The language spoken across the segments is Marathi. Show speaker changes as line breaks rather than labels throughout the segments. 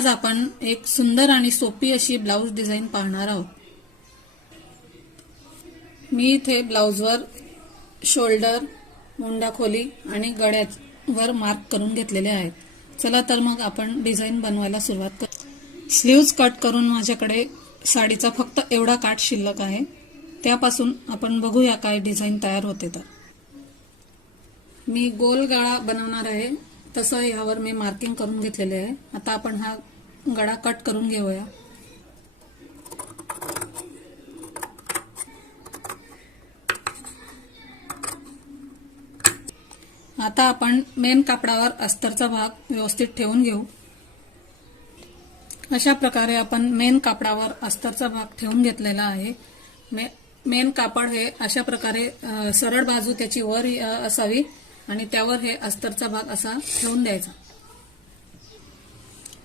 आज आपण एक सुंदर आणि सोपी अशी ब्लाऊज डिझाईन पाहणार आहोत. मी इथे ब्लाऊजवर शोल्डर मुंडा खोली आणि गळ्यावर मार्क करून घेतलेले आहेत. चला तर मग आपण डिझाईन बनवायला सुरुवात कर स्लीव्ज कट करून माझ्याकडे साडीचा फक्त एवढा काठ शिल्लक आहे. त्यापासून आपण बघूया काय डिझाईन तयार होते तर. मी गोल गळा बनवणार आहे. तसं यावर मी मार्किंग करून घेतलेले आहे. आता आपण हा गळा कट करून घेऊया. आता आपण मेन कापडावर अस्तरचा भाग व्यवस्थित ठेवून घेऊ. अशा प्रकारे आपण मेन कापडावर अस्तरचा भाग ठेवून घेतलेला आहे. मे मेन कापड हे अशा प्रकारे सरळ बाजू त्याची वर असावी आणि त्यावर हे अस्तरचा भाग असा ठेवून द्यायचा.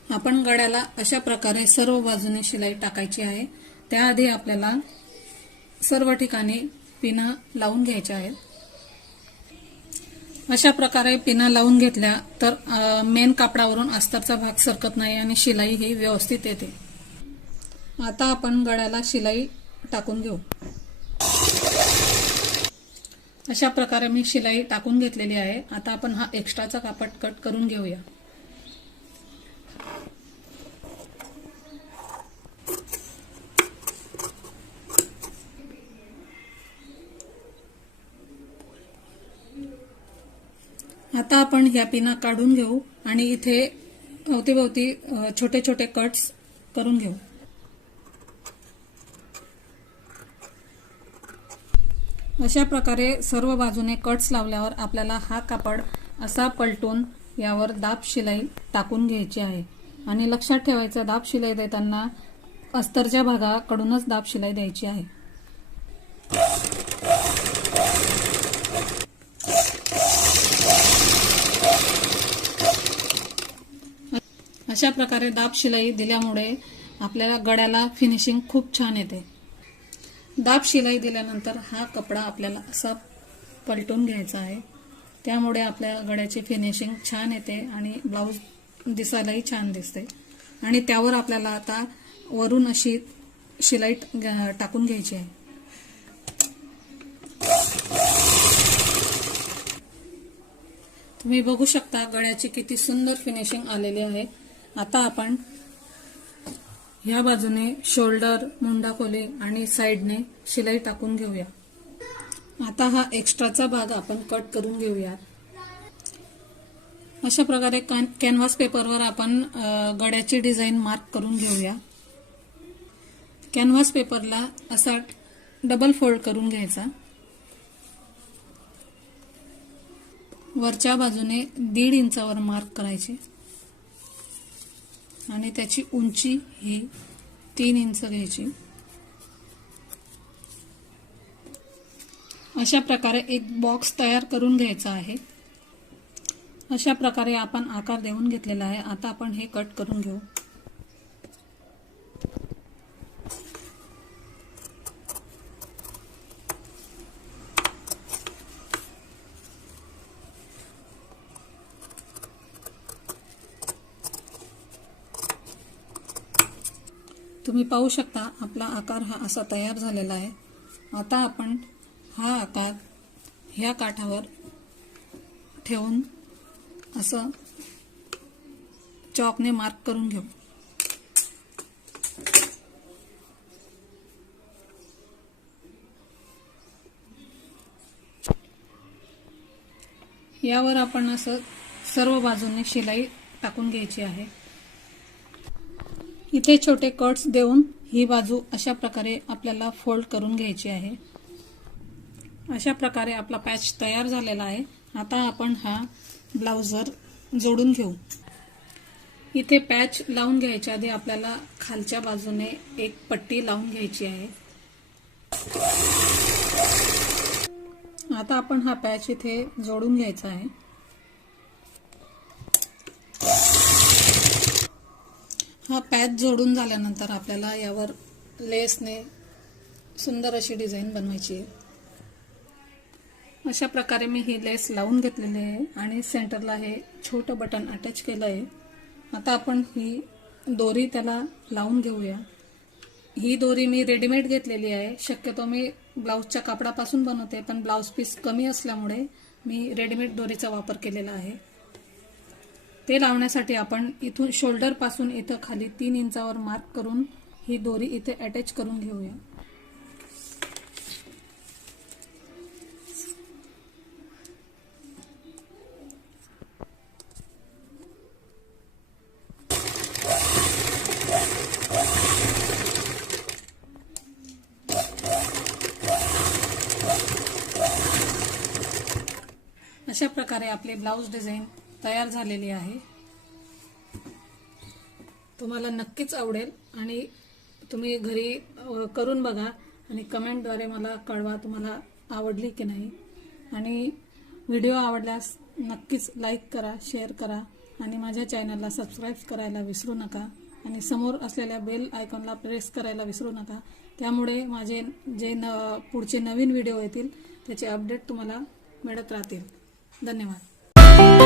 आपण गळ्याला अशा प्रकारे सर्व बाजूने शिलाई टाकायची आहे. त्याआधी आपल्याला सर्व ठिकाणी पिना लावून घ्यायच्या आहेत. अशा प्रकारे पिना लावून घेतल्या तर मेन कापडावरून अस्तरचा भाग सरकत नाही आणि शिलाई ही व्यवस्थित येते. आता आपण गळ्याला शिलाई टाकून घेऊ. अशा प्रकारे मी शिलाई टाकून घेतलेली आहे. आता आपण हा एक्स्ट्राचा कापड कट करून घेऊया. आता आपण ह्या पिना काढून घेऊ आणि इथे अवतीभोवती छोटे छोटे कट्स करून घेऊ. अशा प्रकारे सर्व बाजूने कट्स लावल्यावर आपल्याला हा कापड असा पलटून यावर दाब शिलाई टाकून घ्यायची आहे. आणि लक्षात ठेवायचं दाब शिलाई देताना अस्तरच्या भागाकडूनच दाब शिलाई द्यायची आहे. अशा प्रकारे दाब शिलाई दिल्यामुळे आपल्याला गड्याला फिनिशिंग खूप छान येते. दाब शिलाई दिल्यानंतर हा कपडा आपल्याला असा पलटून घ्यायचा आहे. त्यामुळे आपल्या गड्याची फिनिशिंग छान येते आणि ब्लाऊज दिसायलाही छान दिसते. आणि त्यावर आपल्याला आता वरून अशी शिलाई टाकून घ्यायची आहे. तुम्ही बघू शकता गळ्याची किती सुंदर फिनिशिंग आलेली आहे. आता आपण ह्या बाजूने शोल्डर मुंडा खोली आणि साईडने शिलाई टाकून घेऊया. आता हा एक्स्ट्राचा भाग आपण कट करून घेऊया अशा प्रकारे कॅन- कॅनव्हास पेपरवर आपण गड्याची डिझाईन मार्क करून घेऊया. कॅनव्हास पेपरला असा डबल फोल्ड करून घ्यायचा. वरच्या बाजूने दीड इंचावर मार्क करायचे. आणि त्याची उंची ही तीन इंच घ्यायची. अशा प्रकारे एक बॉक्स तयार करून घ्यायचा आहे. अशा प्रकारे आपण आकार देऊन घेतलेला आहे. आता आपण हे कट करून घेऊ. तुम्ही पाहू शकता आपला आकार हा असा तयार झालेला आहे. आता आपण हा आकार ह्या काठावर ठेवून असं चॉकने मार्क करून घेऊ. यावर आपण असं सर्व बाजूने शिलाई टाकून घ्यायची आहे. इथे छोटे कट्स देऊन ही बाजू अशा प्रकारे आपल्याला फोल्ड करून घ्यायची आहे. अशा प्रकारे आपला पॅच तयार झालेला आहे. आता आपण हा ब्लाउजर जोडून घेऊ. इथे पॅच लावून घ्यायच्या आधी आपल्याला खालच्या बाजूने एक पट्टी लावून घ्यायची आहे. आता आपण हा पॅच इथे जोडून घ्यायचा आहे. हा पॅच जोडून झाल्यानंतर आपल्याला यावर लेसने सुंदर अशी डिझाईन बनवायची आहे. अशा प्रकारे मी ही लेस लावून घेतलेली आहे आणि सेंटरला हे छोटं बटन अटॅच केलं आहे. आता आपण ही दोरी त्याला लावून घेऊया. ही दोरी मी रेडीमेड घेतलेली आहे. शक्यतो मी ब्लाऊजच्या कापडापासून बनवते पण ब्लाऊज पीस कमी असल्यामुळे मी रेडीमेड दोरीचा वापर केलेला आहे. ते लावण्यासाठी आपण इथून शोल्डरपासून इथं खाली तीन इंचावर मार्क करून ही दोरी इथे अटॅच करून घेऊया. अशा प्रकारे आपले ब्लाऊज डिझाईन तयार झालेली आहे. तुम्हाला नक्कीच आवडेल आणि तुम्ही घरी करून बघा आणि कमेंटद्वारे मला कळवा तुम्हाला आवडली की नाही. आणि व्हिडिओ आवडल्यास नक्कीच लाईक करा शेअर करा आणि माझ्या चॅनलला सबस्क्राईब करायला विसरू नका आणि समोर असलेल्या बेल आयकॉनला प्रेस करायला विसरू नका. त्यामुळे माझे जे न पुढचे नवीन व्हिडिओ येतील त्याचे अपडेट तुम्हाला मिळत राहतील. धन्यवाद.